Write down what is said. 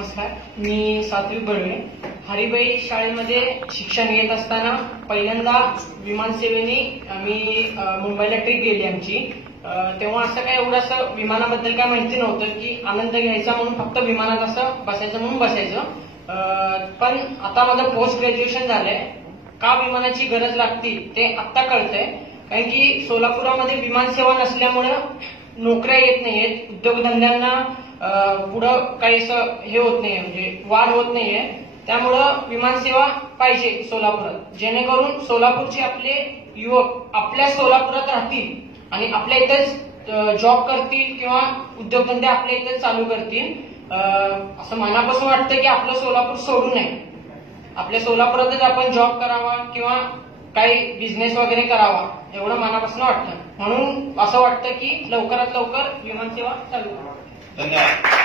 नमस्कार, मी सात्विक बर्वे. हरिबाई शाळेमध्ये शिक्षण घेत असताना पहिल्यांदा विमानसेवेने आम्ही मुंबईला ट्रिप गेली आमची. तेव्हा असं काय एवढं असं विमानाबद्दल काय माहिती नव्हतं की आनंद घ्यायचा म्हणून फक्त विमानात असं बसायचं म्हणून बसायचं. पण आता माझं पोस्ट ग्रॅज्युएशन झालंय. का विमानाची गरज लागते ते आत्ता कळतंय. कारण की सोलापुरामध्ये विमानसेवा नसल्यामुळं नोकऱ्या येत नाहीयेत, उद्योगधंद्यांना पुढं काही असं हे होत नाहीये, म्हणजे वाढ होत नाहीये. त्यामुळं विमानसेवा पाहिजे सोलापुरात, जेणेकरून सोलापूरचे आपले युवक आपल्या सोलापुरात राहतील आणि आपल्या इथेच जॉब करतील किंवा उद्योगधंदे आपल्या इथेच चालू करतील. असं मनापासून वाटतं की आपलं सोलापूर सोडू नये, आपल्या सोलापुरातच आपण जॉब करावा किंवा काही बिझनेस वगैरे करावा, एवढं मनापासून वाटतं. म्हणून असं वाटतं की लवकरात लवकर विमानसेवा चालू. धन्यवाद.